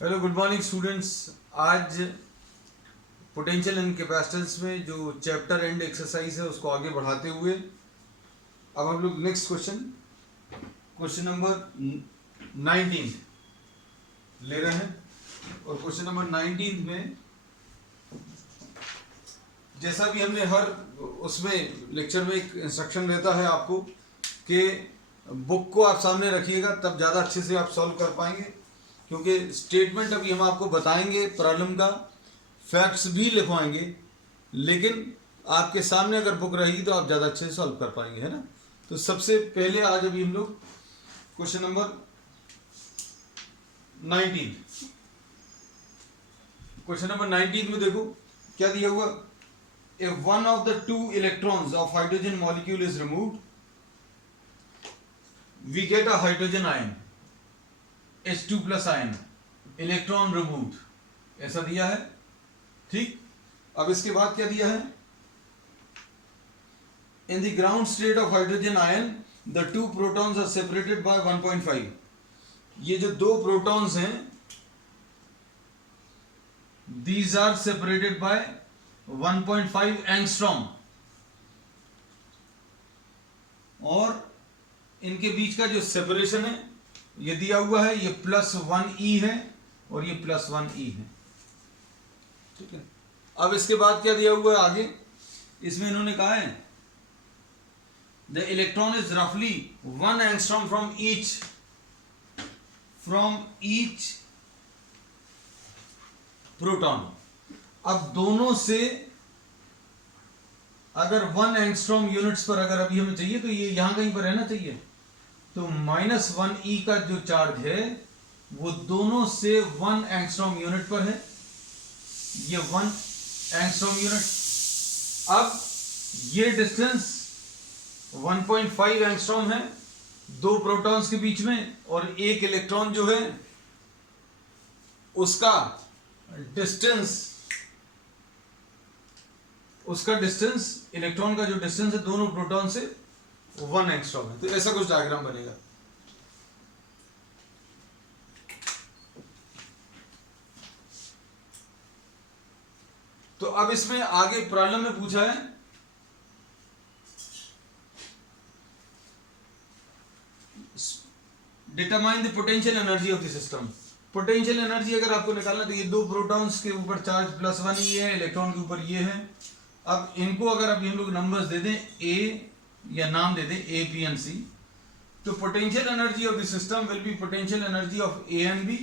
Hello good morning students. आज potential and capacitance में जो चैप्टर एंड एक्सरसाइज है उसको आगे बढ़ाते हुए अब हम लोग नेक्स्ट क्वेश्चन नंबर 19 ले रहे हैं। और क्वेश्चन नंबर 19 में जैसा भी हमने हर उसमें लेक्चर में एक इंस्ट्रक्शन रहता है आपको कि बुक को आप सामने रखिएगा, तब ज़्यादा अच्छे से आप सॉल्व कर पाएंगे, क्योंकि स्टेटमेंट अभी हम आपको बताएंगे, प्रॉब्लम का फैक्ट्स भी लिखवाएंगे, लेकिन आपके सामने अगर बुक रहेगी तो आप ज़्यादा अच्छे से सॉल्व कर पाएंगे, है ना। तो सबसे पहले आज अभी हम लोग क्वेश्चन नंबर 19 में देखो क्या दिया हुआ। If one of the two electrons of hydrogen molecule is removed, we get a hydrogen ion, H2 plus ion, electron removed, ऐसा दिया है। ठीक, अब इसके बाद क्या दिया है। In the ground state of hydrogen ion, the two protons are separated by 1.5. ये जो दो प्रोटॉन्स हैं, these are separated by 1.5 angstrom, और इनके बीच का जो सेपरेशन है ये दिया हुआ है, ये +1e है और ये +1e है। ठीक है, अब इसके बाद क्या दिया हुआ है आगे, इसमें इन्होंने कहा है द इलेक्ट्रॉन इज रफली 1 एंगस्ट्रॉम फ्रॉम ईच प्रोटॉन। अब दोनों से अगर 1 एंगस्ट्रॉम यूनिट्स पर अगर अभी हमें चाहिए तो ये यहां कहीं पर रहना चाहिए, तो -1e का जो चार्ज है वो दोनों से 1 एंगस्ट्रॉम यूनिट पर है, ये 1 एंगस्ट्रॉम यूनिट। अब ये डिस्टेंस 1.5 एंगस्ट्रॉम है दो प्रोटॉन्स के बीच में, और एक इलेक्ट्रॉन जो है उसका डिस्टेंस इलेक्ट्रॉन का जो डिस्टेंस है दोनों प्रोटॉन से 1 एंगस्ट्रॉम है। तो ऐसा कुछ डायग्राम बनेगा। तो अब इसमें आगे प्रॉब्लम में पूछा है determine the potential energy of the system. Potential energy अगर आपको निकालना तो ये दो प्रोटॉन्स के ऊपर चार्ज +1e है, इलेक्ट्रॉन के ऊपर ये है। अब इनको अगर अभी हम लोग नंबर्स दे दें a या नाम दे दें A, P and C, तो potential energy of the system will be potential energy of A and B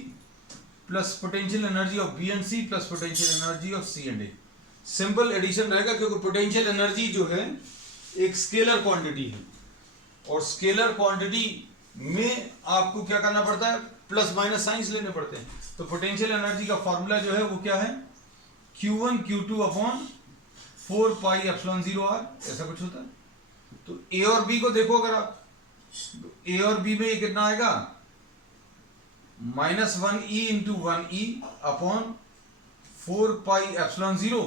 plus potential energy of B and C plus potential energy of C and A। Simple addition रहेगा, क्योंकि potential energy जो है एक scalar quantity है, और scalar quantity में आपको क्या करना पड़ता है, प्लस माइनस साइंस लेने पड़ते हैं। तो पोटेंशियल एनर्जी का फॉर्मूला जो है वो क्या है, Q1 Q2 अपॉन 4πε0r, ऐसा कुछ होता है। तो A और B को देखो, अगर आप A और B में ये कितना आएगा, -1e इंटू 1e अपॉन 4πε0,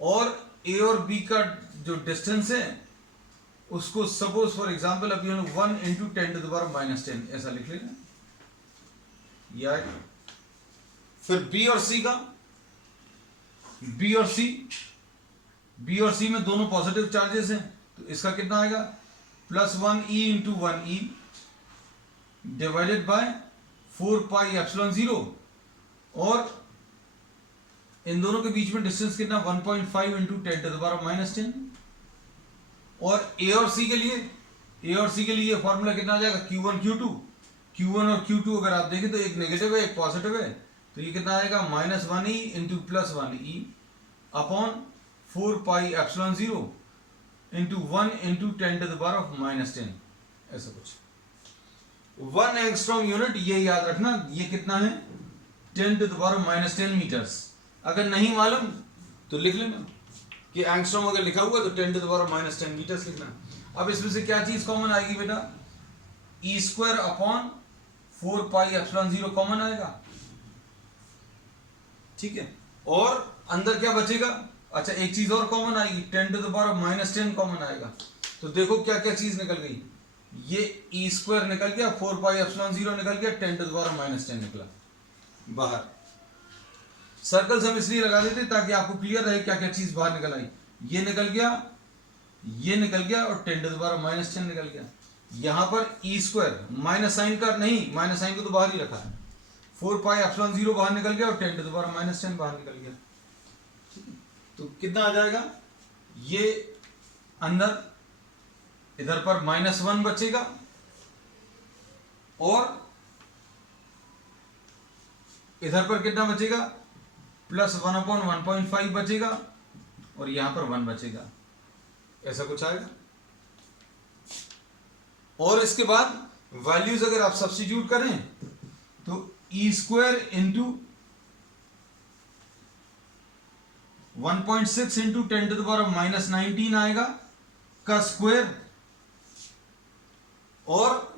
और A और B का जो डिस्टेंस है उसको सपोज फॉर एग्जांपल अभी हम 1 इंटू 10⁻⁻10 ऐसा लिख लेना, या फिर B और C का, B और C में दोनों पॉजिटिव चार्जेस हैं, तो इसका कितना आएगा, +1e into 1e divided by 4πε0, और इन दोनों के बीच में डिस्टेंस कितना, 1.5 इंटू 10⁻⁻10। और A और C के लिए फॉर्मूला कितना आ जाएगा, Q1 और Q2 अगर आप देखें तो एक नेगेटिव है एक पॉजिटिव है, तो ये कितना आएगा, -1e into +1e upon 4πε0 into 1 into 10⁻⁻10, ऐसा कुछ। 1 एंगस्ट्रॉम यूनिट, ये याद रखना, ये कितना है, 10⁻⁻10 मीटर्स। अगर नहीं मालूम तो लिख लेना कि एंगस्ट्रॉम अगर लिखा हुआ तो 10⁻⁻10 मीटर्स लिखना। अब इसमें से क्या चीज कॉमन आएगी बेटा, e² अपॉन 4πε0 कॉमन आएगा, ठीक है। और अंदर क्या बचेगा, अच्छा एक चीज और कॉमन आएगी, 10⁻⁻10 कॉमन आएगा। तो देखो क्या क्या चीज निकल गई, ये e² निकल गया, 4πε0 निकल गया, 10⁻⁻10 निकला। बाहर। सर्कल्स हम इसलिए लगा देते ताकि आपको क्लियर रहे क्या क्या चीज बाहर निकल आई। ये निकल गया, ये निकल गया और 10 टू द पावर माइनस 10 निकल गया। यहां पर ई स्क्वायर माइनस साइन का नहीं, माइनस साइन को तो बाहर ही रखा है। 4 पाई एप्सिलॉन 0 बाहर निकल गया और 10 टू द पावर माइनस 10 बाहर निकल गया। तो कितना आ जाएगा, ये अंदर इधर पर -1 बचेगा और इधर पर कितना बचेगा, +1/1.5 बचेगा और यहां पर 1 बचेगा। ऐसा कुछ आएगा। और इसके बाद वैल्यूज अगर आप सब्स्टिट्यूट करें तो e square into 1.6 into 10 to the power -19 आएगा का स्क्वायर, और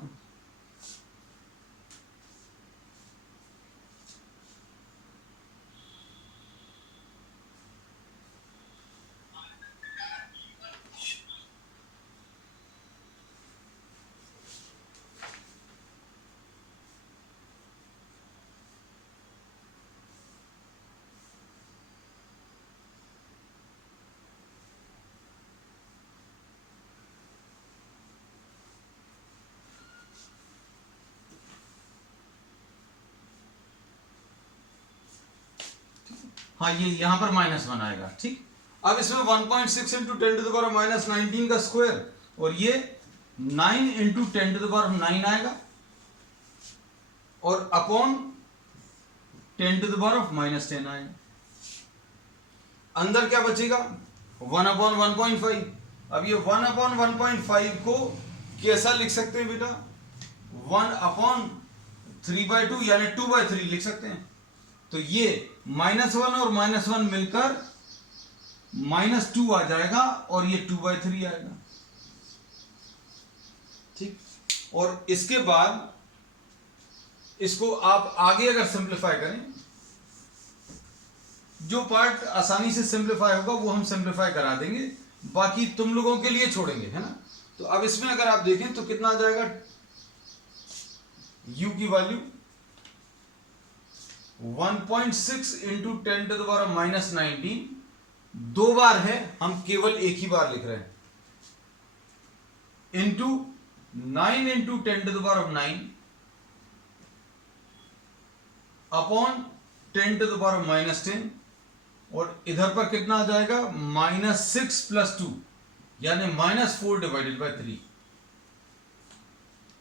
हाँ ये यहां पर -1 आएगा। ठीक, अब इसमें 1.6 इंटू 10 टू द पावर -19 का स्क्वायर और ये 9 इंटू 10 टू द पावर 9 आएगा और अपॉन 10 टू द पावर -10 आएगा। अंदर क्या बचेगा, 1/1.5। अब ये 1/1.5 को कैसा लिख सकते हैं बेटा, 1/3/2 यानी 2/3 लिख सकते हैं। तो ये -1 और -1 मिलकर -2 आ जाएगा और ये 2/3 आएगा। ठीक, और इसके बाद इसको आप आगे अगर सिंप्लीफाई करें, जो पार्ट आसानी से सिंप्लीफाई होगा वो हम सिंप्लीफाई करा देंगे, बाकी तुम लोगों के लिए छोड़ेंगे, है ना। तो अब इसमें अगर आप देखें तो कितना आ जाएगा, u की value 1.6 into 10 to the power -19 दो बार है, हम केवल एक ही बार लिख रहे हैं, into 9 into 10 to the power 9 upon 10 to the power -10 और इधर पर कितना आ जाएगा, -6 + 2 यानी -4/3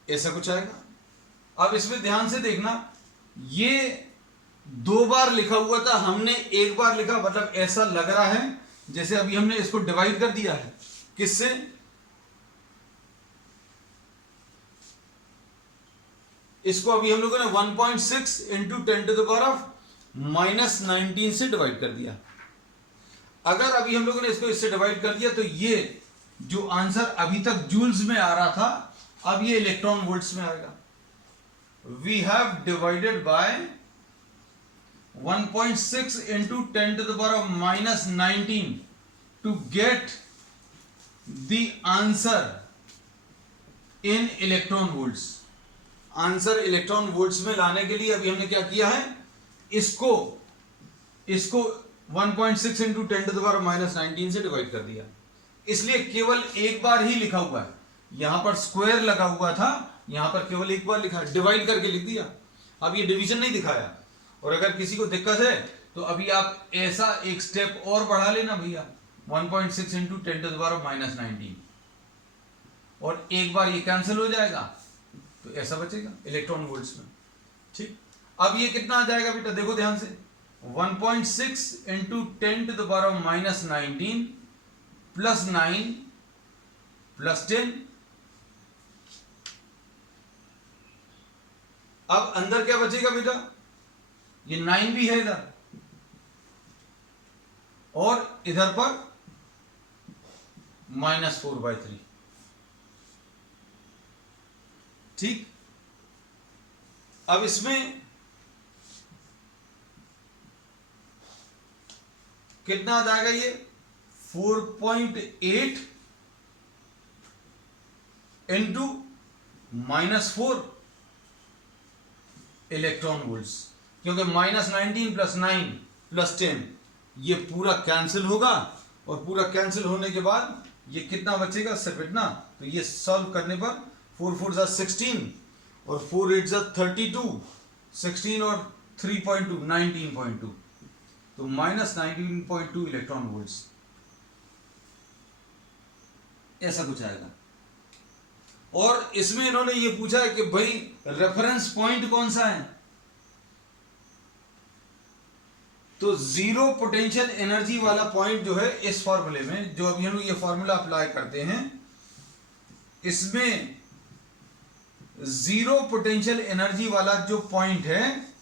ऐसा कुछ आएगा। अब इसमें ध्यान से देखना, ये दो बार लिखा हुआ था, हमने एक बार लिखा, मतलब ऐसा लग रहा है जैसे अभी हमने इसको डिवाइड कर दिया है। किससे, इसको अभी हम लोगों ने 1.6 इंटू 10 टू द पावर -19 से डिवाइड कर दिया। अगर अभी हम लोगों ने इसको इससे डिवाइड कर दिया तो ये जो आंसर अभी तक जूल्स में आ रहा था, अब ये इलेक्ट्रॉन वोल्ट्स में आएगा। We have divided by 1.6 into 10 to the power -19 to get the answer in electron volts. Answer electron volts में लाने के लिए अभी हमने क्या किया है, इसको 1.6 इंटू 10 टू द पावर -19 से डिवाइड कर दिया। इसलिए केवल एक बार ही लिखा हुआ है, यहां पर स्क्वायर लगा हुआ था, यहां पर केवल एक बार लिखा, डिवाइड करके लिख दिया। अब ये डिवीजन नहीं दिखाया। और अगर किसी को दिक्कत है तो अभी आप ऐसा एक स्टेप और बढ़ा लेना भैया, 1.6 इंटू 10 टू द पावर -19 और एक बार ये कैंसिल हो जाएगा तो ऐसा बचेगा इलेक्ट्रॉन वोल्ट्स में। ठीक, अब ये कितना आ जाएगा बेटा, देखो ध्यान से, 1.6 into 10 to the power -19 plus 9 plus 10। अब अंदर क्या बचेगा बेटा, ये 9 भी है इधर और इधर पर -4/3। ठीक, अब इसमें कितना आ जाएगा, ये 4.8 इंटू -4 इलेक्ट्रॉन वोल्ट्स। क्योंकि -19 + 9 + 10 ये पूरा कैंसिल होगा, और पूरा कैंसिल होने के बाद ये कितना बचेगा, सिर्फ इतना। तो ये सॉल्व करने पर 4 4 ज़ा 16 और 4 8 ज़ा 32, 16 और 3.2 19.2, तो -19.2 इलेक्ट्रॉन वोल्ट्स, ऐसा कुछ आएगा। और इसमें इन्होंने ये पूछा है कि भाई रेफरेंस पॉइंट कौन सा है, तो जीरो पोटेंशियल एनर्जी वाला पॉइंट जो है इस फॉर्मूले में, जो अभी हम ये फॉर्मूला अप्लाई करते हैं, इसमें जीरो पोटेंशियल एनर्जी वाला जो पॉइंट है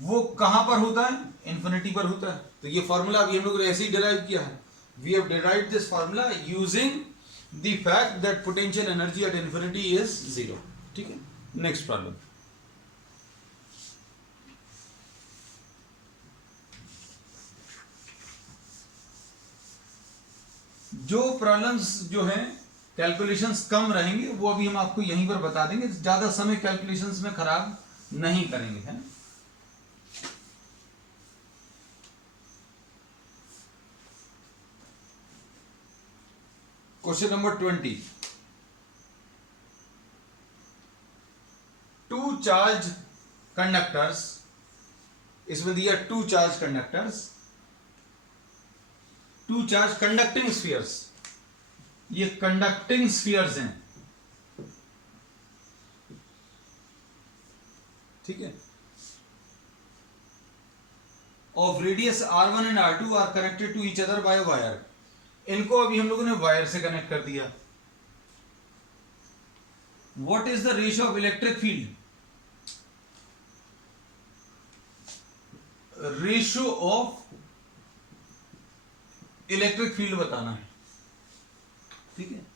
वो कहां पर होता है, इन्फिनिटी पर होता है। तो ये फॉर्मूला अभी हम लोग ने ऐसे ही डिराइव किया है। We have derived this formula using the fact that potential energy at infinity is zero. ठीक है, नेक्स्ट प्रॉब्लम। जो प्रॉब्लम्स जो हैं कैलकुलेशंस कम रहेंगे वो अभी हम आपको यहीं पर बता देंगे, ज्यादा समय कैलकुलेशंस में खराब नहीं करेंगे, है ना। Question number 20, two charge conductors, इसमें दिया two charge conductors, two charge conducting spheres, ये कंडक्टिंग स्फीयर्स हैं, ठीक है, of radius r1 and r2 are connected to each other by wire. इनको अभी हम लोगों ने वायर से कनेक्ट कर दिया। What is the ratio of electric field, ratio of electric field बताना है, ठीक है।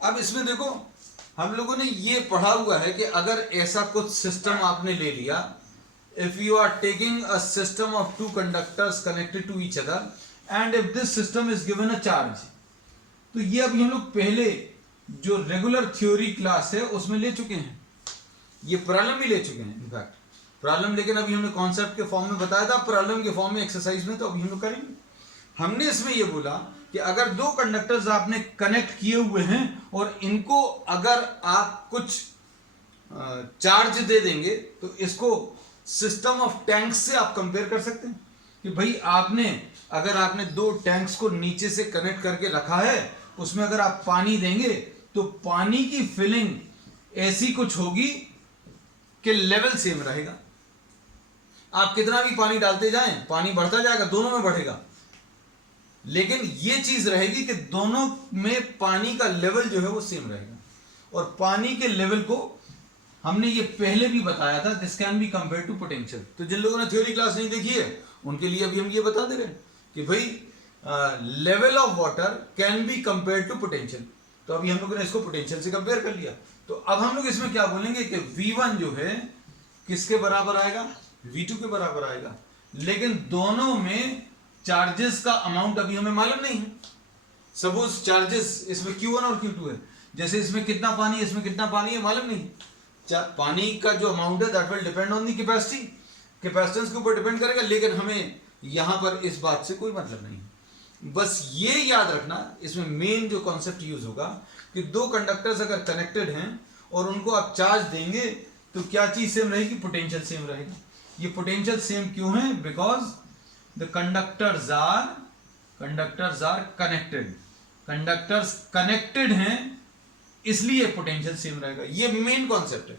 अब इसमें देखो हम लोगों ने ये पढ़ा हुआ है कि अगर ऐसा कुछ सिस्टम आपने ले लिया, if you are taking a system of two conductors connected to each other and if this system is given a charge, तो ये अभी हम लोग पहले जो रेगुलर थ्योरी क्लास है उसमें ले चुके हैं, ये प्रॉब्लम भी ले चुके हैं इनफैक्ट प्रॉब्लम, लेकिन अभी हमने कॉन्सेप्ट के फॉर्म में बताया था, प्रॉब्लम के फॉर्म में एक्सरसाइज में तो अभी हम लोग करेंगे। हमने इसमें यह बोला कि अगर दो कंडक्टर्स आपने कनेक्ट किए हुए हैं और इनको अगर आप कुछ चार्ज दे देंगे तो इसको सिस्टम ऑफ टैंक्स से आप कंपेयर कर सकते हैं कि भाई अगर आपने दो टैंक्स को नीचे से कनेक्ट करके रखा है, उसमें अगर आप पानी देंगे तो पानी की फिलिंग ऐसी कुछ होगी कि लेवल सेम रहेगा। आप कितना भी पानी डालते जाएं, पानी बढ़ता जाएगा, दोनों में बढ़ेगा, लेकिन यह चीज रहेगी कि दोनों में पानी का लेवल जो है वो सेम रहेगा। और पानी के लेवल को हमने ये पहले भी बताया था, this can be compare to potential. तो जिन लोगों ने थ्योरी क्लास नहीं देखी है उनके लिए अभी हम ये बता दे रहे हैं कि भाई level of water can be compare to potential. तो अभी हम लोगों ने इसको पोटेंशियल से कंपेयर कर लिया। तो अब हम लोग इसमें क्या बोलेंगे कि V1 जो है किसके बराबर आएगा, V2 के बराबर आएगा, लेकिन दोनों में चार्जेस का अमाउंट अभी हमें मालूम नहीं है। सपोज चार्जेस इसमें Q1 और Q2 है, जैसे इसमें कितना पानी है, इसमें कितना पानी है, मालूम नहीं। पानी का जो अमाउंट है that will depend on the capacity, capacitance के ऊपर डिपेंड करेगा, लेकिन हमें यहां पर इस बात से कोई मतलब नहीं। बस ये याद रखना, इसमें मेन जो कॉन्सेप्ट यूज होगा कि दो कंडक्टर्स अगर कनेक्टेड हैं और उनको आप चार्ज देंगे तो क्या चीज सेम रहेगी, पोटेंशियल सेम रहेगी। ये पोटेंशियल सेम क्यों है, because the conductors are connected, conductors connected हैं इसलिए पोटेंशियल सेम रहेगा। ये मेन कॉन्सेप्ट है।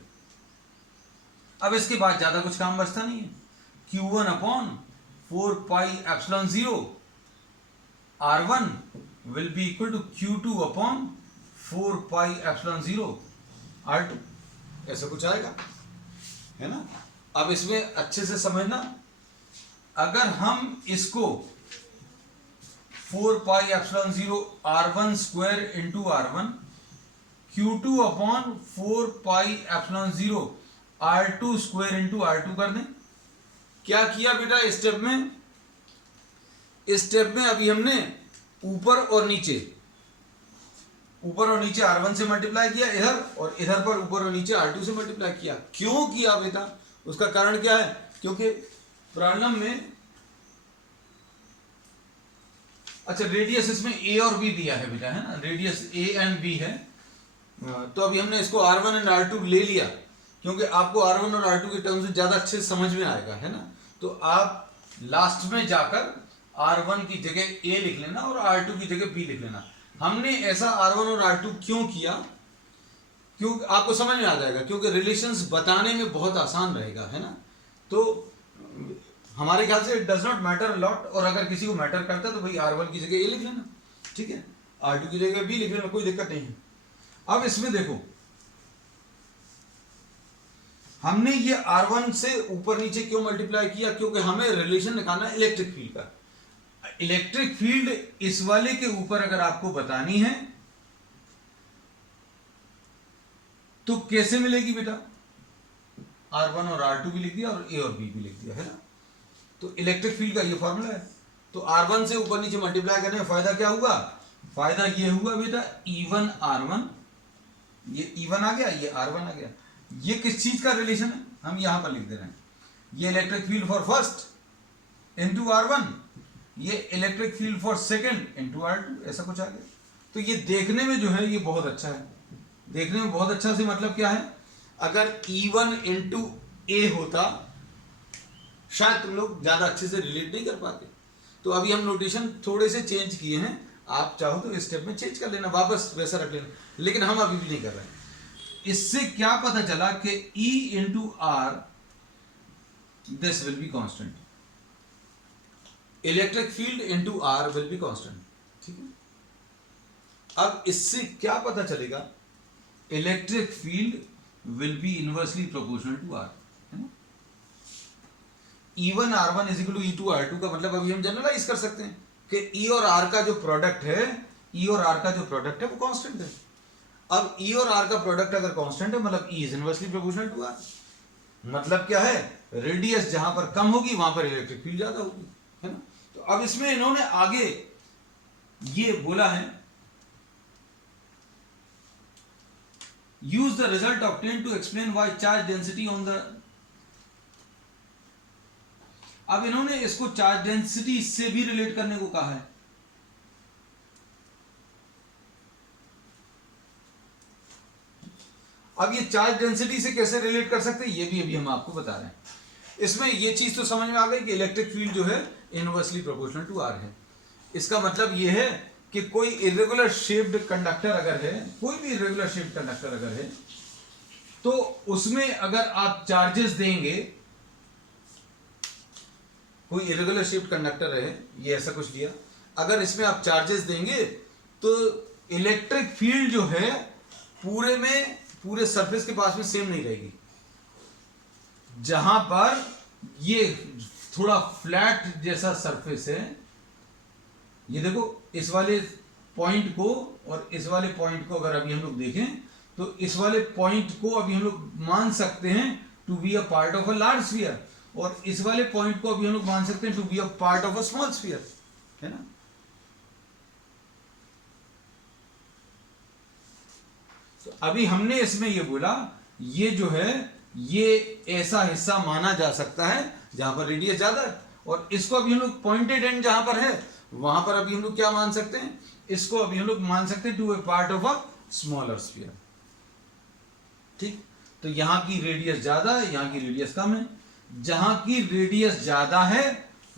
अब इसके बाद ज्यादा कुछ काम बचता नहीं है। Q1 upon 4 pi epsilon 0 R1 will be equal to Q2 upon 4 pi epsilon 0 R2, ऐसा कुछ आएगा, है ना। अब इसमें अच्छे से समझना, अगर हम इसको 4 pi epsilon 0 R1 square into R1 Q2 upon 4 pi epsilon 0 R2 square into R2 कर दें। क्या किया बेटा इस स्टेप में, इस स्टेप में अभी हमने ऊपर और नीचे, ऊपर और नीचे R1 से मल्टीप्लाई किया इधर, और इधर पर ऊपर और नीचे R2 से मल्टीप्लाई किया। क्यों किया बेटा? उसका कारण क्या है? क्योंकि प्रॉब्लम में अच्छा रेडियस इसमें A और B दिया है बेटा, है ना, रेडियस A एंड B है। तो अभी हमने इसको R1 एंड R2 ले लिया क्योंकि आपको R1 और R2 के टर्म्स ज्यादा अच्छे से समझ में आएगा, है ना। तो आप लास्ट में जाकर R1 की जगह A लिख लेना और R2 की जगह B लिख लेना। हमने ऐसा R1 और R2 क्यों किया? क्यों, आपको समझ में आ जाएगा, क्योंकि रिलेशंस बताने में बहुत आसान रहेगा, है ना। तो हमारे ख्याल से it does not matter lot, और अगर किसी को मैटर करता है तो भाई R1 की जगह A लिख लेना, ठीक है, R2 की जगह B लिख लेना, कोई दिक्कत नहीं है। अब इसमें देखो, हमने ये R1 से ऊपर नीचे क्यों मल्टीप्लाई किया? क्योंकि हमें रिलेशन निकालना है इलेक्ट्रिक फील्ड का। इलेक्ट्रिक फील्ड इस वाले के ऊपर अगर आपको बतानी है तो कैसे मिलेगी बेटा? R1 और R2 भी लिख दिया और A और B भी लिख दिया, है ना। तो इलेक्ट्रिक फील्ड का ये फॉर्मूला है। तो R1 से ऊपर नीचे मल्टीप्लाई करने में फायदा क्या हुआ? फायदा ये हुआ बेटा E1 R1, ये E1 आ गया, ये R1 आ गया। ये किस चीज का रिलेशन है? हम यहां पर लिख दे रहे हैं, ये electric field for first into R1, ये electric field for second into R2, ऐसा कुछ आ गया। तो ये देखने में जो है ये बहुत अच्छा है। देखने में बहुत अच्छा से मतलब क्या है? अगर E1 इंटू A होता शायद तुम लोग ज्यादा अच्छे से रिलेट नहीं कर पाते। तो अभी हम नोटेशन थोड़े से चेंज किए हैं, आप चाहो तो इस स्टेप में चेंज कर लेना, वापस वैसा रख लेना, लेकिन हम अभी भी नहीं कर रहे हैं। इससे क्या पता चला कि E into R this will be constant, electric field into R will be constant, ठीक है। अब इससे क्या पता चलेगा? Electric field will be inversely proportional to R, है ना। E1 R1 is equal to E2 R2 का मतलब अभी हम जनरलाइज कर सकते हैं कि E और R का जो प्रोडक्ट है, E और R का जो प्रोडक्ट है वो कांस्टेंट है। अब E और R का प्रोडक्ट अगर कांस्टेंट है मतलब E is inversely proportional to R। मतलब क्या है? रेडियस जहां पर कम होगी वहां पर इलेक्ट्रिक फील्ड ज्यादा होगी, है ना। तो अब इसमें इन्होंने आगे ये बोला है, use the result obtained to explain why charge density on the, अब इन्होंने इसको चार्ज डेंसिटी से भी रिलेट करने को कहा है। अब ये चार्ज डेंसिटी से कैसे रिलेट कर सकते हैं ये भी अभी हम आपको बता रहे हैं। इसमें ये चीज तो समझ में आ गई कि इलेक्ट्रिक फील्ड जो है इनवर्सली प्रोपोर्शनल टू R है। इसका मतलब ये है कि कोई इरेगुलर शेप्ड कंडक्टर अगर है, कोई भी इरेगुलर शेप्ड कंडक्टर अगर है, तो उसमें अगर आप चार्जेस देंगे, कोई इरेगुलर शेप्ड कंडक्टर है, ये ऐसा कुछ लिया, अगर इसमें आप चार्जेस देंगे तो इलेक्ट्रिक फील्ड जो है पूरे में, पूरे सरफेस के पास में सेम नहीं रहेगी। जहां पर ये थोड़ा फ्लैट जैसा सरफेस है, ये देखो इस वाले पॉइंट को और इस वाले पॉइंट को अगर अभी हम लोग देखें तो इस वाले पॉइंट को अभी हम लोग मान सकते हैं to be a part of a large sphere, और इस वाले पॉइंट को अभी हम लोग मान सकते हैं to be a part of a small sphere, है ना। तो अभी हमने इसमें ये बोला, ये जो है ये ऐसा हिस्सा माना जा सकता है जहां पर रेडियस ज्यादा है, और इसको अभी हम लोग पॉइंटेड एंड जहां पर है वहां पर अभी हम लोग क्या मान सकते हैं? इसको अभी हम लोग मान सकते हैं to a part of a smaller sphere, ठीक। तो यहां की रेडियस ज्यादा है, यहां की रेडियस कम है। जहां की रेडियस ज्यादा है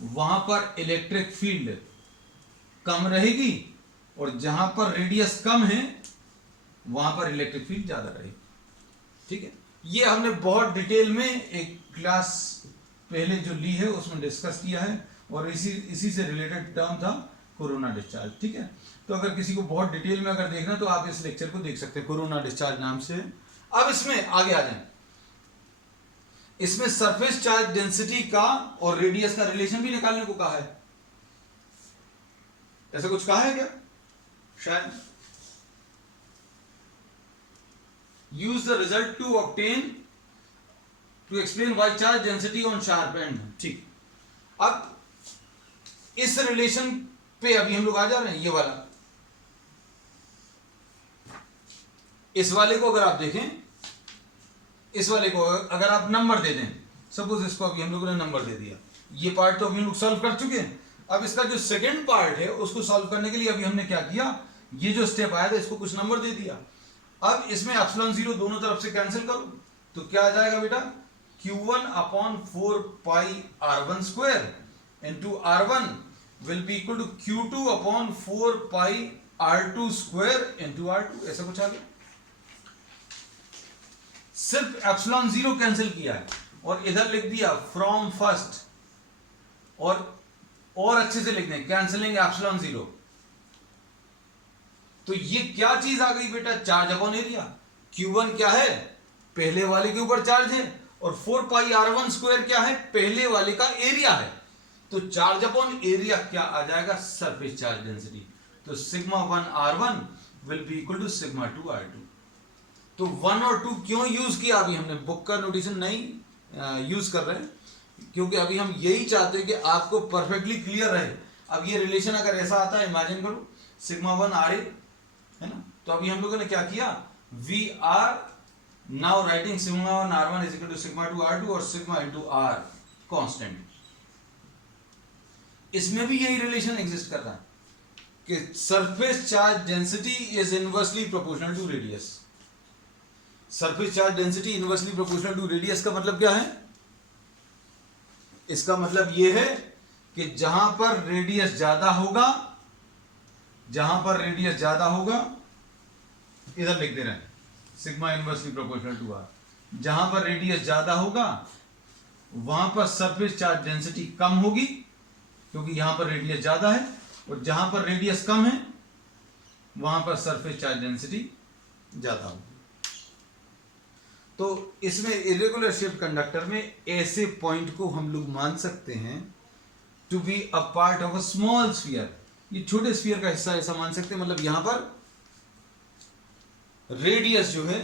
वहां पर इलेक्ट्रिक फील्ड कम रहेगी, और जहां पर रेडियस कम है वहां पर इलेक्ट्रिक फील्ड ज्यादा रहेगी, ठीक है। ये हमने बहुत डिटेल में एक क्लास पहले जो ली है उसमें डिस्कस किया है, और इसी से रिलेटेड टर्म था कोरोना डिस्चार्ज, ठीक है। तो अगर किसी को बहुत डिटेल में अगर देखना तो आप इस लेक्चर को देख सकते हैं, कोरोना डिस्चार्ज नाम से। अब इसमें आगे आ जाएं, इसमें सरफेस चार्ज डेंसिटी का और रेडियस का रिलेशन भी निकालने को कहा है। ऐसा कुछ कहा है क्या? शायद use the result to obtain to explain why charge density on sharp end, ठीक। अब इस रिलेशन पे अभी हम लोग आ जा रहे हैं, ये वाला इस वाले को अगर आप देखें, इस वाले को अगर आप नंबर दे दें, सपोज इसको अभी हम लोगों ने नंबर दे दिया, ये पार्ट तो अभी हम लोग सॉल्व कर चुके हैं। अब इसका जो सेकंड पार्ट है उसको सॉल्व करने के लिए अभी हमने क्या किया, ये जो स्टेप आया था इसको कुछ नंबर दे दिया। अब इसमें एप्सिलॉन 0 दोनों तरफ से कैंसिल करो तो क्या आ जाएगा बेटा, Q1 upon 4 pi R1 square into R1 will be equal to Q2 upon 4 pi R2 square into R2, ऐसा कुछ आ गया। सिर्फ एप्सिलॉन 0 कैंसिल किया है और इधर लिख दिया फ्रॉम फर्स्ट, और अच्छे से लिख दें कैंसिलिंग एप्सिलॉन 0। तो ये क्या चीज आ गई बेटा, चार्ज अपॉन एरिया। Q1 क्या है, पहले वाले के ऊपर चार्ज है, और 4 पाई R1 स्क्वायर क्या है, पहले वाले का एरिया है। तो चार्ज अपॉन एरिया क्या आ जाएगा, सरफेस चार्ज डेंसिटी। तो sigma 1 R1 will be equal to sigma 2 R2। तो 1 और 2 क्यों यूज किया, अभी हमने बुक का नोटेशन नहीं यूज कर रहे हैं, क्योंकि अभी हम यही चाहते हैं कि आपको परफेक्टली क्लियर रहे। अब ये रिलेशन अगर ऐसा आता है, इमेजिन करो सिग्मा 1 RA है ना, तो अभी हम लोगों ने क्या किया, we are now writing sigma 1 R1 is equal to sigma 2 R2 और सिग्मा इंटू R कांस्टेंट। इसमें भी यही रिलेशन एग्जिस्ट कर रहा है कि surface charge density is inversely proportional to radius. Surface charge density inversely proportional to radius का मतलब क्या है, इसका मतलब यह है कि जहां पर रेडियस ज्यादा होगा, जहां पर रेडियस ज्यादा होगा, इधर लिख दे रहे हैं sigma inversely proportional to R, जहां पर रेडियस ज्यादा होगा वहां पर सरफेस चार्ज डेंसिटी कम होगी क्योंकि यहां पर रेडियस ज्यादा है, और जहां पर रेडियस कम है वहां पर सरफेस चार्ज डेंसिटी ज्यादा होगी। तो इसमें इरेगुलर शेप कंडक्टर में ऐसे पॉइंट को हम लोग मान सकते हैं to be a part of a small sphere. ये छोटे स्फीयर का हिस्सा ऐसा मान सकते हैं, मतलब यहां पर रेडियस जो है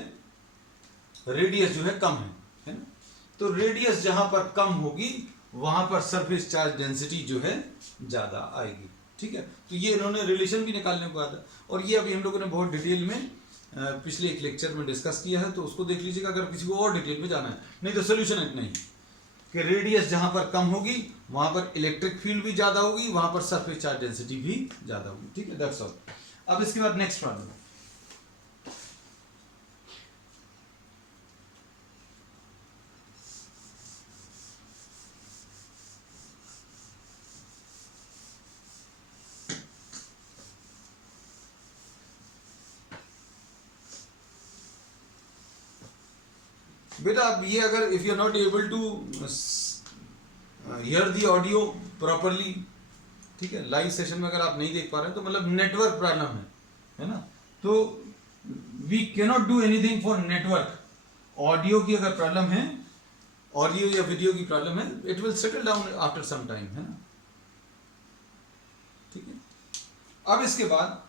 कम है ना। तो रेडियस जहां पर कम होगी वहां पर सरफेस चार्ज डेंसिटी जो है ज्यादा आएगी। ठीक है, तो ये इन्होंने रिलेशन भी निकालने को कहा था, और ये अभी हम लोगों ने बहुत डिटेल में पिछले एक लेक्चर में डिस्कस किया है, तो उसको देख लीजिएगा अगर किसी को और डिटेल में जाना है। नहीं तो सोल्यूशन इतना ही कि रेडियस जहां पर कम होगी वहां पर इलेक्ट्रिक फील्ड भी ज्यादा होगी, वहां पर सरफेस चार्ज डेंसिटी भी ज्यादा होगी। ठीक है, दैट्स ऑल। अब इसके बाद नेक्स्ट प्रॉब्लम, बेटा अब ये अगर if you are not able to hear the audio properly, ठीक है, लाइव सेशन में अगर आप नहीं देख पा रहे हैं तो मतलब नेटवर्क प्रॉब्लम है ना, तो we can not do anything for network. Audio की अगर प्रॉब्लम है, ऑडियो या वीडियो की प्रॉब्लम है, it will settle down after some time, है ना। ठीक है, अब इसके बाद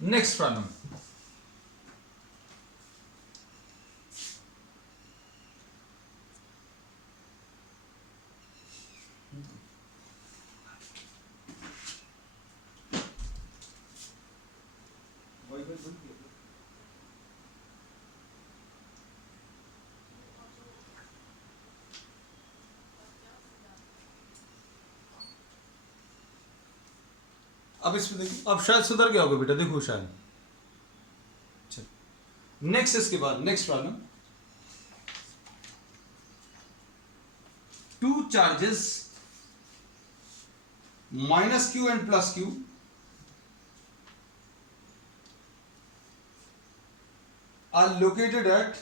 नेक्स्ट प्रॉब्लम, अब इसमें देखिए, अब शायद सुधर गया होगा बेटा, देखो शायद। नेक्स्ट इसके बाद next problem, two charges minus Q and plus Q R located at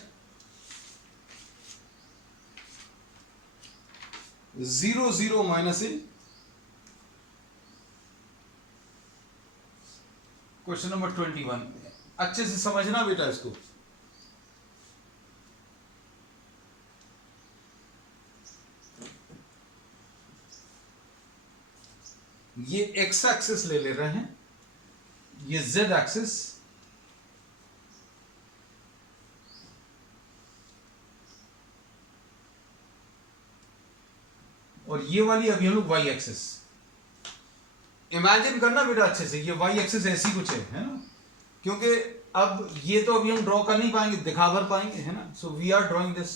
0 0 minus a। Question number 21, अच्छे से समझना बेटा इसको। ये एक्स एक्सिस ले रहे हैं, ये जेड एक्सिस, और ये वाली अभी हम लोग वाई एक्सिस। इमेजिन करना बेटा अच्छे से, ये वाई एक्सिस ऐसी कुछ है ना, क्योंकि अब ये तो अभी हम ड्रॉ कर नहीं पाएंगे, दिखा भर पाएंगे, है ना। So we are drawing this.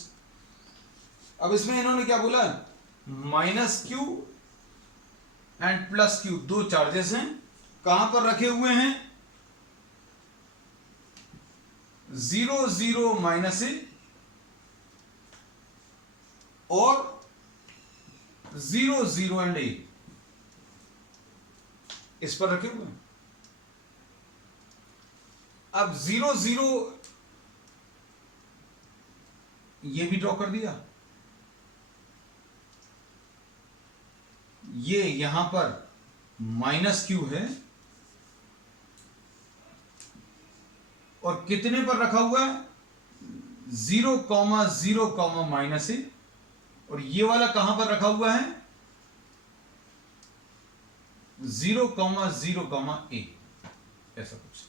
अब इसमें इन्होंने क्या बोला, minus Q and plus Q दो चार्जेस हैं, कहां पर रखे हुए हैं, 0 0 माइनस ए और 0 0 एंड ए, इस पर रखे हुए हैं। अब 0 0 ये भी ड्रॉ कर दिया, ये यहां पर माइनस क्यू है और कितने पर रखा हुआ है, 0 0 माइनस ए, और ये वाला कहां पर रखा हुआ है, 0 0 ए, ऐसा कुछ,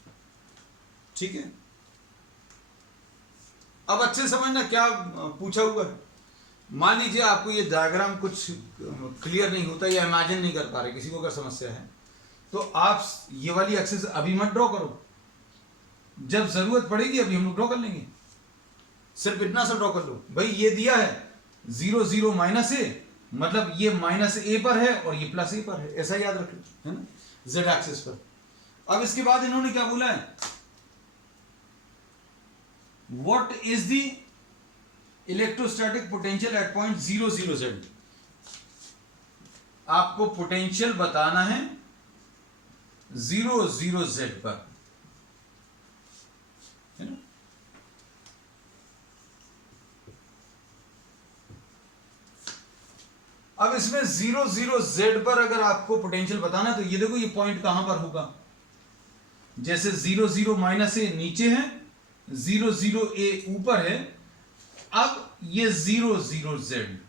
ठीक है। अब अच्छे समझना क्या पूछा हुआ है। मान लीजिए आपको ये डायग्राम कुछ क्लियर नहीं होता या इमेजिन नहीं कर पा रहे, किसी को अगर समस्या है तो आप ये वाली एक्सिस अभी मत ड्रॉ करो, जब जरूरत पड़ेगी अभी हम लोग ड्रॉ कर लेंगे। सिर्फ इतना सा ड्रॉ कर लो, भाई ये दिया है 0 0 माइनस ए, मतलब ये माइनस ए पर है और ये प्लस ए पर है, ऐसा याद रखें, है ना, जेड एक्सिस पर। अब इसके बाद इन्होंने क्या बोला है, what is the electrostatic potential at point 0 0 Z. आपको पोटेंशियल बताना है 0 0 जेड पर, है ना। अब इसमें 0 0 जेड पर अगर आपको पोटेंशियल बताना है तो ये देखो, ये पॉइंट कहां पर होगा, जैसे 0 0 माइनस ए नीचे है, 0 0 ए ऊपर है, अब ये 0 0 जेड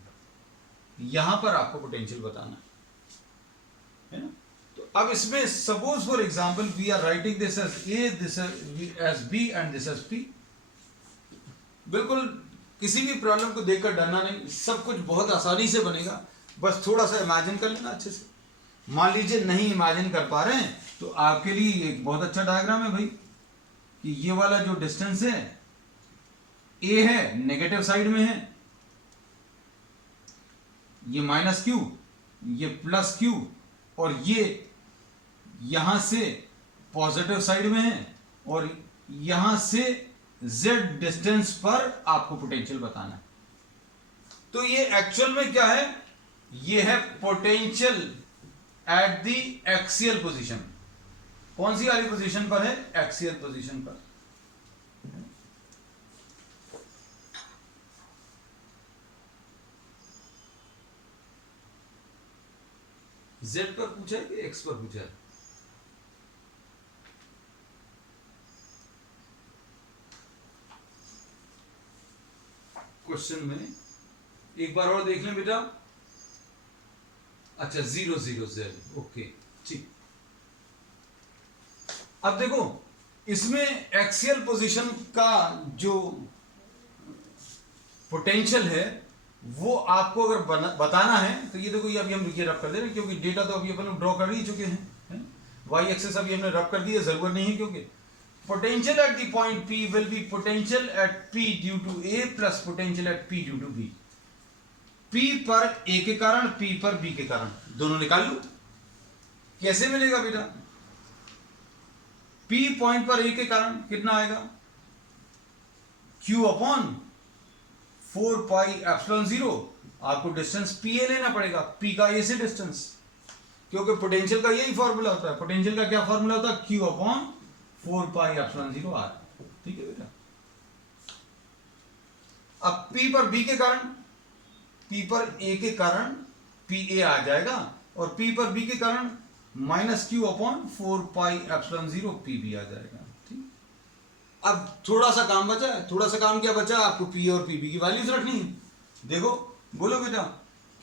यहां पर आपको पोटेंशियल बताना है ना। तो अब इसमें suppose for example we are writing this as A, this as B and this as P. बिल्कुल किसी भी प्रॉब्लम को देखकर डरना नहीं, सब कुछ बहुत आसानी से बनेगा, बस थोड़ा सा इमेजिन कर लेना अच्छे से। मान लीजिए नहीं इमेजिन कर पा रहे हैं तो आपके लिए एक बहुत अच्छा डायग्राम है भाई, कि ये वाला जो डिस्टेंस है ए है, नेगेटिव साइड में है, ये माइनस क्यू, ये प्लस क्यू, और ये यहां से पॉजिटिव साइड में है, और यहां से z डिस्टेंस पर आपको पोटेंशियल बताना है। तो ये एक्चुअल में क्या है, ये है potential at the axial position. कौन सी वाली पोजीशन पर है, एक्सियल पोजीशन पर। z पर पूछा है कि x पर पूछा है, क्वेश्चन में एक बार और देख लें बेटा। अच्छा 0 0 जेड, ओके ठीक। अब देखो इसमें एक्सियल पोजीशन का जो पोटेंशियल है वो आपको अगर बताना है तो ये देखो, ये अभी हम ये रब कर दे रहे हैं, क्योंकि डेटा तो अभी अपन ड्रॉ कर ही चुके हैं, वाई एक्सिस अभी हमने रब कर दिया, जरूरत नहीं है, क्योंकि potential at the point P will be potential at P due to A plus potential at P due to B। P पर A के कारण, P पर B के कारण, दोनों निकाल लो। कैसे मिलेगा बेटा, P पॉइंट पर A के कारण कितना आएगा, Q अपॉन 4 पाई एप्सिलॉन 0। आपको डिस्टेंस PA लेना पड़ेगा, P का A से डिस्टेंस, क्योंकि पोटेंशियल का यही फॉर्मूला होता है। पोटेंशियल का क्या फॉर्मूला होता है, Q upon 4 pi epsilon 0 r। ठीक है बेटा। अब P पर B के कारण, P पर A के कारण PA आ जाएगा, और P पर B के कारण minus q upon 4 pi epsilon 0 PB आ जाएगा। ठीक। अब थोड़ा सा काम बचा है, थोड़ा सा काम क्या बचा, आपको P और PB की वैल्यूज रखनी है। देखो बोलो बेटा,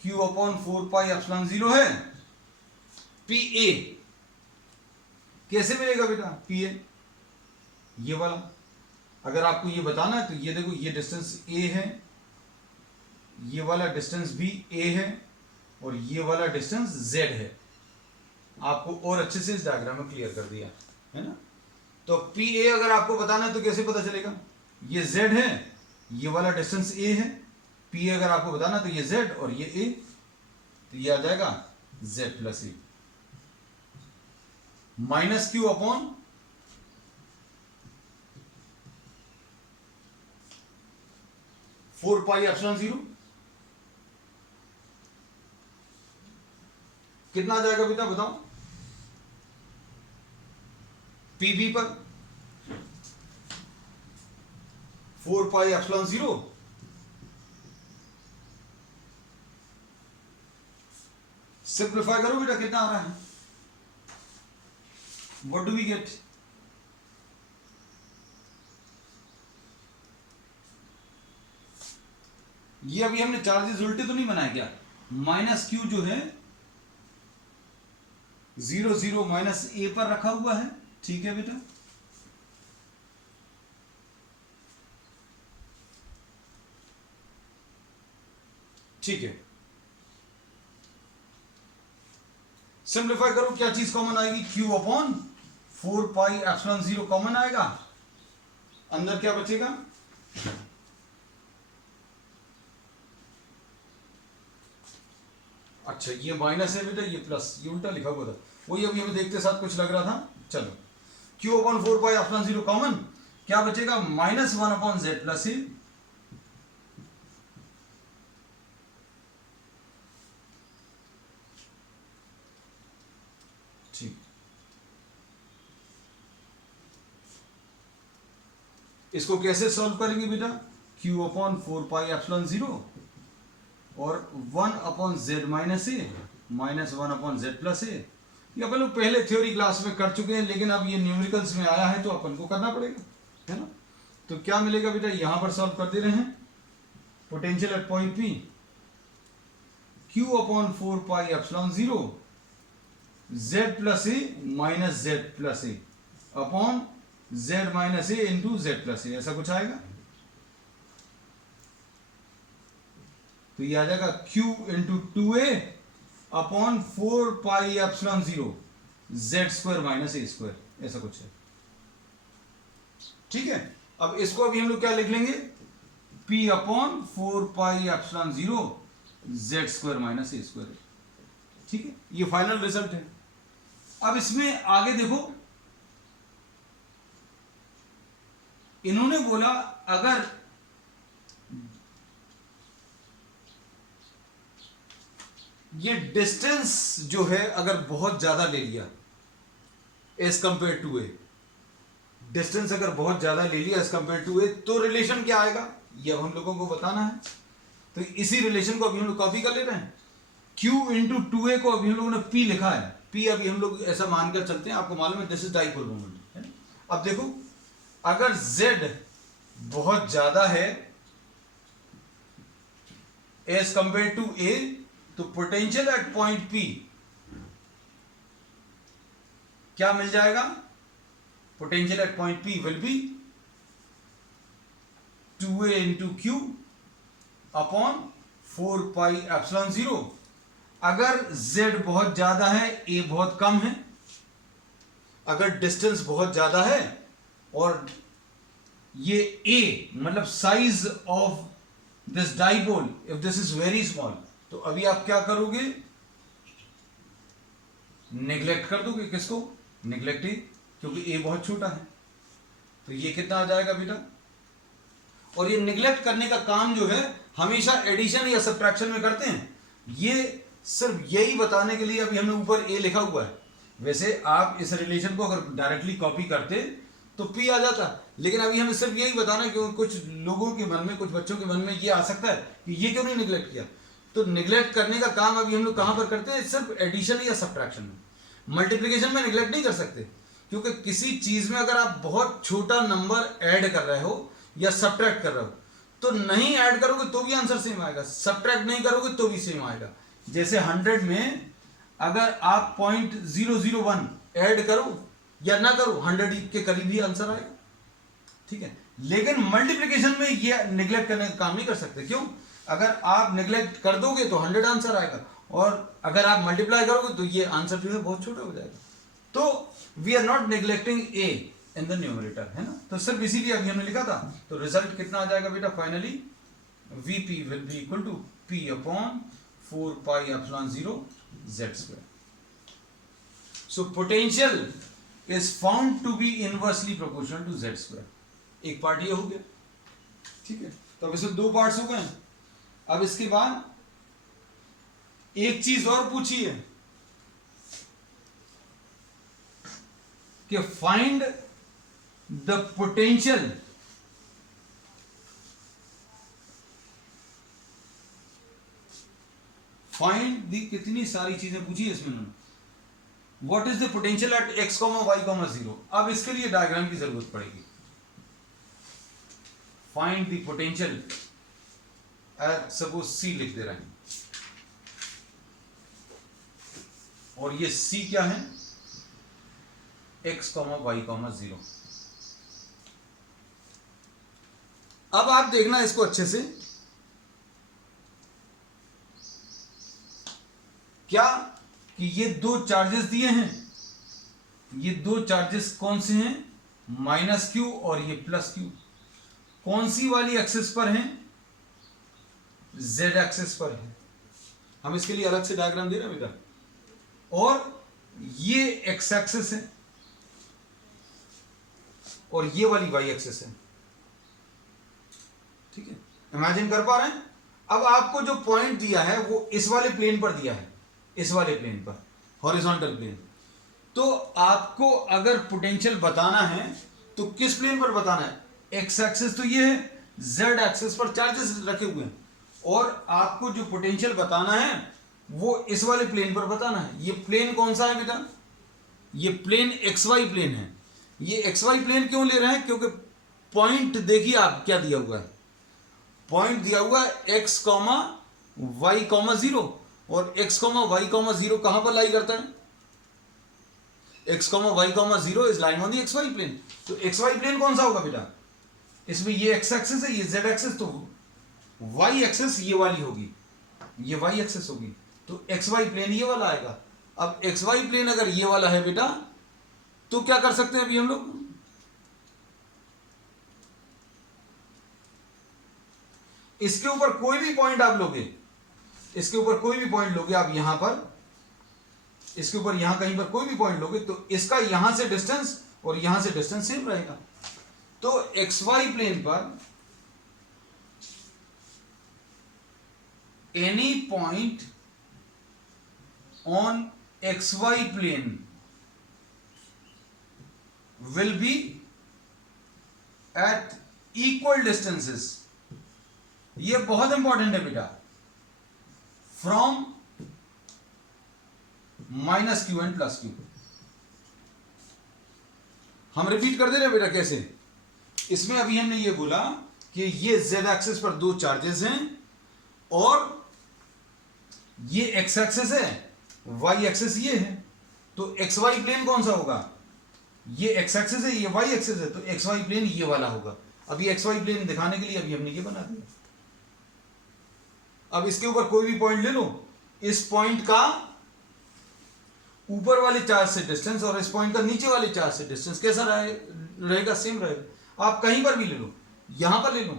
Q अपॉन 4 पाई एप्सिलॉन 0 है, PA कैसे मिलेगा बेटा, PA ये वाला, अगर आपको ये बताना है तो ये देखो, ये डिस्टेंस A है, ये वाला डिस्टेंस भी A है, और ये वाला डिस्टेंस Z है। आपको और अच्छे से इस डायग्राम में क्लियर कर दिया है ना। तो पी ए अगर आपको बताना है तो कैसे पता चलेगा? ये z है, ये वाला डिस्टेंस a है, पी अगर आपको बताना तो ये z और ये a, तो ये आ जाएगा z plus a minus q upon four pi epsilon zero. कितना आ जाएगा बेटा बताओ? पीबी पर 4 पाई एप्सिलॉन जीरो सिंप्लीफाई करो बेटा, कितना आ रहा है? What do we get? ये अभी हमने चार्जेस उल्टे तो नहीं बनाए क्या? माइनस क्यू जो है 0 0 माइनस ए पर रखा हुआ है, ठीक है बेटा। ठीक है, सिंप्लीफाई करो, क्या चीज कॉमन आएगी? Q upon 4 pi epsilon zero common आएगा, अंदर क्या बचेगा? अच्छा ये माइनस है बेटा, ये प्लस, ये उल्टा लिखा हुआ था, वही अभी हमें देखते साथ कुछ लग रहा था। चलो Q upon 4 pi epsilon zero common, क्या बचेगा? माइनस 1 अपॉन जेड प्लस ए। ठीक, इसको कैसे सॉल्व करेंगे बेटा? Q upon 4 pi epsilon zero और 1 अपॉन जेड माइनस ए माइनस 1 अपॉन जेड प्लस ए। ये अपन लोग पहले थ्योरी क्लास में कर चुके हैं, लेकिन अब ये न्यूमेरिकल्स में आया है तो अपन को करना पड़ेगा, है ना। तो क्या मिलेगा बेटा? यहां पर सॉल्व कर दे रहे हैं। Potential at point P q upon 4 pi epsilon zero z plus a minus z plus a upon z minus a into z plus a, ऐसा कुछ आएगा। तो ये आ जाएगा Q into 2a upon 4 pi epsilon zero z square minus a square, ऐसा कुछ है, ठीक है। अब इसको अभी हम लोग क्या लिख लेंगे? P upon 4 pi epsilon zero z square minus a square, ठीक है। ये फाइनल रिजल्ट है। अब इसमें आगे देखो, इन्होंने बोला अगर ये डिस्टेंस जो है अगर बहुत ज्यादा ले लिया as compare to A, distance अगर बहुत ज्यादा ले लिया एज कंपेयर टू ए, तो रिलेशन क्या आएगा ये अब हम लोगों को बताना है। तो इसी रिलेशन को अभी हम लोग कॉपी कर ले रहे हैं। Q इंटू 2a को अभी हम लोगों ने P लिखा है, P अभी हम लोग ऐसा मानकर चलते हैं, आपको मालूम है दिस इज डाइपोल मोमेंट है। अब देखो अगर Z बहुत ज्यादा है एज कंपेयर टू A, तो पोटेंशियल एट पॉइंट P क्या मिल जाएगा? Potential at point P will be 2a into Q upon 4 pi epsilon zero. अगर Z बहुत ज्यादा है, A बहुत कम है, अगर डिस्टेंस बहुत ज्यादा है और ये A मतलब size of this dipole if this is very small, तो अभी आप क्या करोगे? नेग्लेक्ट कर दोगे। किसको? नेग्लेक्ट ही, क्योंकि A बहुत छोटा है। तो ये कितना आ जाएगा बेटा? और ये निगलेक्ट करने का काम जो है हमेशा एडिशन या सब्ट्रैक्शन में करते हैं, ये सिर्फ यही बताने के लिए अभी हमने ऊपर A लिखा हुआ है। वैसे आप इस रिलेशन को अगर डायरेक्टली कॉपी करते तो P आ जाता, लेकिन अभी हमें सिर्फ यही बताना है कि कुछ लोगों के मन में, कुछ बच्चों के मन में ये आ सकता है कि ये क्यों नहीं निगलेक्ट किया। तो निगलेक्ट करने का काम अभी हम लोग कहां पर करते हैं? सिर्फ एडिशन या सब्ट्रैक्शन में। मल्टीप्लिकेशन में निगलेक्ट नहीं कर सकते, क्योंकि किसी चीज में अगर आप बहुत छोटा नंबर ऐड कर रहे हो या सब्ट्रैक्ट कर रहे हो, तो नहीं ऐड करोगे तो भी आंसर सेम आएगा, सब्ट्रैक्ट नहीं करोगे तो भी सेम आएगा। जैसे 100 में अगर आप 0.001 ऐड करो या ना करो, 100 के करीब ही आंसर आएगा, ठीक है। लेकिन मल्टीप्लिकेशन में ये निगलेक्ट करने का काम नहीं कर सकते। क्यों? अगर आप निगलेक्ट कर दोगे तो 100 आंसर आएगा, और अगर आप मल्टीप्लाई करोगे तो ये आंसर जो है बहुत छोटा हो जाएगा। तो we are not neglecting A, in the numerator, है ना। तो सिर्फ इसीलिए अभी हमने लिखा था। तो रिजल्ट कितना आ जाएगा बेटा finally, Vp will be equal to P upon 4 pi epsilon 0 z square. So potential is found to be inversely proportional to z square. एक पार्ट ये हो गया, ठीक है। तो अब इसमें दो पार्ट्स हो गए। अब इसके बाद एक चीज और पूछी है कि find the potential find the, कितनी सारी चीजें पूछी है इसमें उन्होंने। What is the potential at x, y, 0। अब इसके लिए डायग्राम की जरूरत पड़ेगी। Find the potential, suppose C लिख दे रहे हैं, और ये C क्या है, x, y, 0। अब आप देखना इसको अच्छे से, क्या कि ये दो चार्जेस दिए हैं, ये दो चार्जेस कौन से हैं, -q और ये +q। कौन सी वाली एक्सिस पर हैं, z एक्सिस पर है। हम इसके लिए अलग से डायग्राम दे रहे हैं बेटा। और ये x एक्सिस है और ये वाली y एक्सिस है, ठीक है। इमेजिन कर पा रहे हैं। अब आपको जो पॉइंट दिया है वो इस वाले प्लेन पर दिया है, इस वाले प्लेन पर, हॉरिजॉन्टल प्लेन। तो आपको अगर पोटेंशियल बताना है तो किस प्लेन पर बताना है, एक्स एक्सिस तो ये है, जेड एक्सिस पर चार्जेस रखे हुए हैं, और आपको जो पोटेंशियल बताना है वो इस वाले प्लेन पर बताना है। ये प्लेन कौन सा है बेटा, ये प्लेन एक्स वाई प्लेन है। ये एक्स वाई प्लेन क्यों ले रहे हैं, क्योंकि पॉइंट देखिए आप क्या दिया हुआ है, पॉइंट दिया हुआ है x, y, 0, और x, y, 0 कहां पर लाई करता है, x, y, 0 is lying on the X Y plane. तो एक्स वाई प्लेन कौन सा होगा बेटा, इसमें ये x एक्सिस है, ये z एक्सिस, तो y एक्सिस ये वाली होगी, ये y एक्सिस होगी, तो एक्स वाई प्लेन ये वाला आएगा। अब एक्स वाई प्लेन अगर ये वाला है बेटा, तो क्या कर सकते हैं अभी हम लोग, इसके ऊपर कोई भी पॉइंट आप लोगे, इसके ऊपर कोई भी पॉइंट लोगे आप, यहां पर, इसके ऊपर यहां कहीं पर कोई भी पॉइंट लोगे, तो इसका यहां से डिस्टेंस और यहां से डिस्टेंस सेम रहेगा। तो एक्स वाई प्लेन पर any point on X Y plane will be at equal distances. ये बहुत इंपॉर्टेंट है बेटा, फ्रॉम -q एंड +q। हम रिपीट कर दे रहे हैं बेटा कैसे। इसमें अभी हमने ये बोला कि ये z एक्सिस पर दो चार्जेस हैं और ये x एक्सिस है, y एक्सिस ये है, तो एक्स वाई प्लेन कौन सा होगा, ये x एक्सिस है, ये y एक्सिस है, तो एक्स वाई प्लेन ये वाला होगा। अभी एक्स वाई प्लेन दिखाने के लिए अभी हमने ये बना दिया। अब इसके ऊपर कोई भी पॉइंट ले लो, इस पॉइंट का ऊपर वाले चार्ज से डिस्टेंस और इस पॉइंट का नीचे वाले चार्ज से डिस्टेंस कैसा रहेगा, सेम रहेगा। आप कहीं पर भी ले लो, यहां पर ले लो,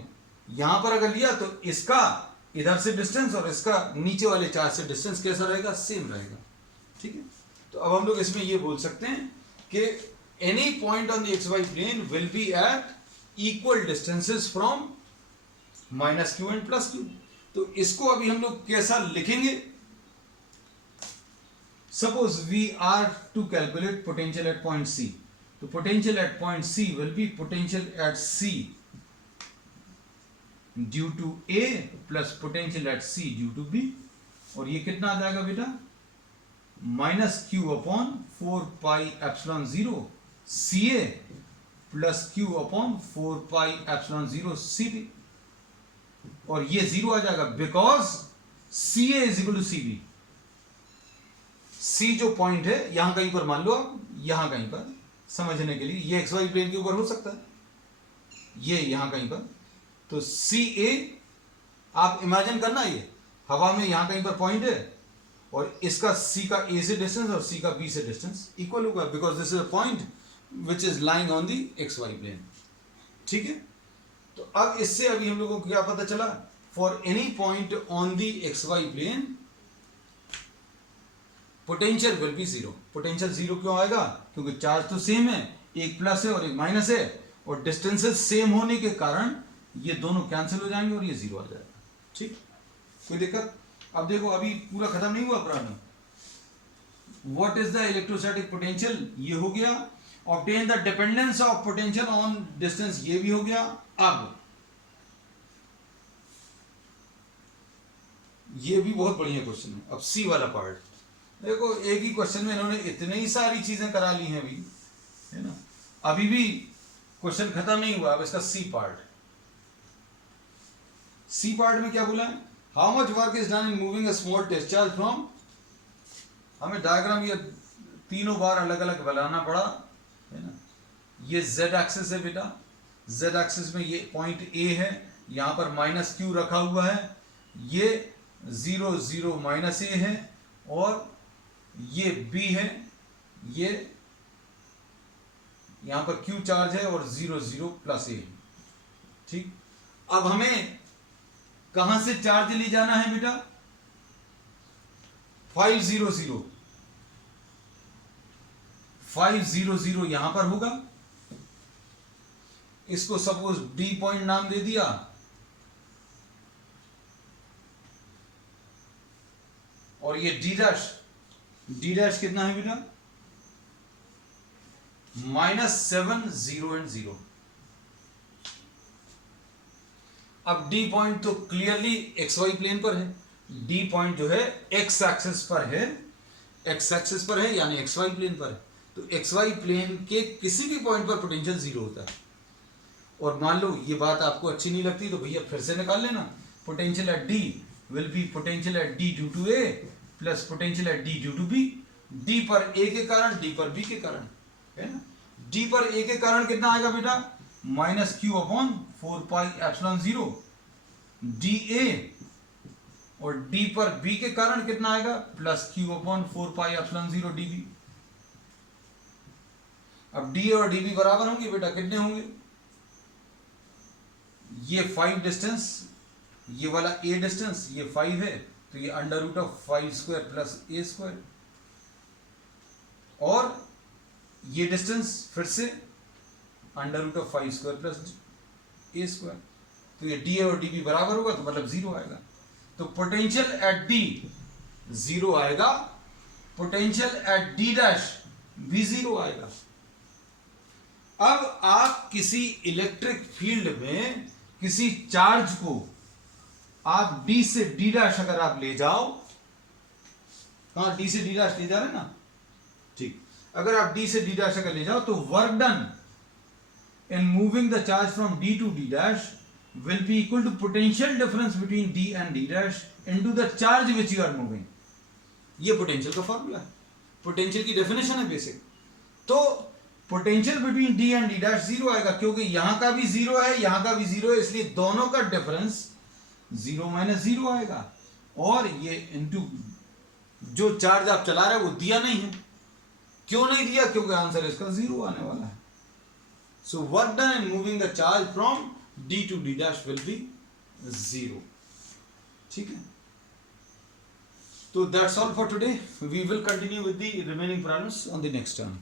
यहां पर अगर लिया तो इसका इधर से डिस्टेंस और इसका नीचे वाले चार्ज से डिस्टेंस कैसा रहेगा, सेम रहेगा, ठीक है। तो अब हम लोग इसमें ये बोल सकते हैं कि any point on the X Y plane will be at equal distances from -q and +q। तो इसको अभी हम लोग कैसा लिखेंगे, suppose we are to calculate potential at point C। तो potential at point C will be potential at C due to A plus potential at C due to B। और ये कितना आ जाएगा बेटा, -q upon 4 pi epsilon 0 CA plus q upon 4 pi epsilon 0 CB। और ये 0 आ जाएगा because CA is equal to CB। C जो पॉइंट है यहां कहीं पर, मान लो आप यहां कहीं पर, समझने के लिए ये एक्स वाई प्लेन के ऊपर हो सकता है, ये यहां कहीं पर, तो CA आप इमेजिन करना, ये हवा में यहां कहीं पर पॉइंट है और इसका C का A से डिस्टेंस और C का B से डिस्टेंस इक्वल होगा, because this is a point which is lying on the X Y plane. ठीक है, तो अब इससे अभी हम लोगों को क्या पता चला, for any point on the X Y plane potential will be zero. Potential zero क्यों आएगा, क्योंकि चार्ज तो सेम है, एक प्लस है और एक माइनस है, और डिस्टेंसेस सेम होने के कारण ये दोनों कैंसिल हो जाएंगे और ये जीरो आ जाएगा। ठीक, कोई दिक्कत? अब देखो अभी पूरा खत्म नहीं हुआ problem. What is the electrostatic potential, ये हो गया। Obtain the dependence of potential on distance, ये भी हो गया। अब ये भी बहुत बढ़िया क्वेश्चन है। अब सी वाला पार्ट देखो, एक ही क्वेश्चन में इन्होंने इतनी ही सारी चीजें करा ली हैं अभी, है ना, अभी भी क्वेश्चन खत्म नहीं हुआ। अब इसका सी पार्ट, सी पार्ट में क्या बोला है, how much work is done in moving a small discharge from, हमें डायग्राम ये तीनों बार अलग अलग बनाना पड़ा, है ना। ये z एक्सिस है बेटा, z एक्सिस में ये पॉइंट A है, यहां पर माइनस क्यू रखा हुआ है, ये 0 0 माइनस A है, और ये B है, ये यहां पर Q चार्ज है, और 0 0 प्लस A। ठीक, अब हमें कहां से चार्ज ले जाना है बेटा, 5 0 0 5 0 0 यहां पर होगा, इसको सपोज D पॉइंट नाम दे दिया, और ये D डैश कितना है बेटा, -7 0 एंड 0। अब D पॉइंट तो क्लियरली एक्स वाई प्लेन पर है, D पॉइंट जो है एक्स एक्सिस पर है, एक्स एक्सिस पर है यानी एक्स वाई प्लेन पर है, तो एक्स वाई प्लेन के किसी भी पॉइंट पर पोटेंशियल जीरो होता है। और मान लो ये बात आपको अच्छी नहीं लगती तो भैया फिर से निकाल लेना, potential at D will be potential at D due to A plus potential at D due to B। D पर A के कारण, D पर B के कारण, है ना। D पर A के कारण कितना आएगा बेटा, -q/4πε0 dA, और D पर B के कारण कितना आएगा, +q/4πε0 dB। अब D और dB बराबर होंगे बेटा, कितने होंगे, ये 5 डिस्टेंस, ये वाला A डिस्टेंस, ये 5 है, तो ये √5² प्लस A², और ये डिस्टेंस फिर से √5² प्लस A², तो ये D और dB बराबर होगा, तो मतलब जीरो आएगा। तो पोटेंशियल एट D जीरो आएगा, पोटेंशियल एट D डैश भी जीरो आएगा। अब आप किसी इलेक्ट्रिक फील्ड में किसी चार्ज को आप D से D डैश अगर आप ले जाओ, हाँ D से D डैश ले जा रहे हैं ना, ठीक, अगर आप D से D डैश अगर ले जाओ तो work done in moving the charge from D to D dash will be equal to potential difference between D and D dash into the charge which you are moving। ये potential का formula है, potential की definition है basic. तो potential between D and D dash zero आएगा, क्योंकि यहां का भी जीरो है, यहां का भी जीरो है, इसलिए दोनों का डिफरेंस 0 - 0 आएगा। और ये इनटू जो चार्ज आप चला रहे हैं वो दिया नहीं है, क्यों नहीं दिया, क्योंकि आंसर इसका जीरो आने वाला है। So work done in moving the charge from D to D dash will be 0। ठीक है, तो that's all for today. We will continue with the remaining problems on the next term.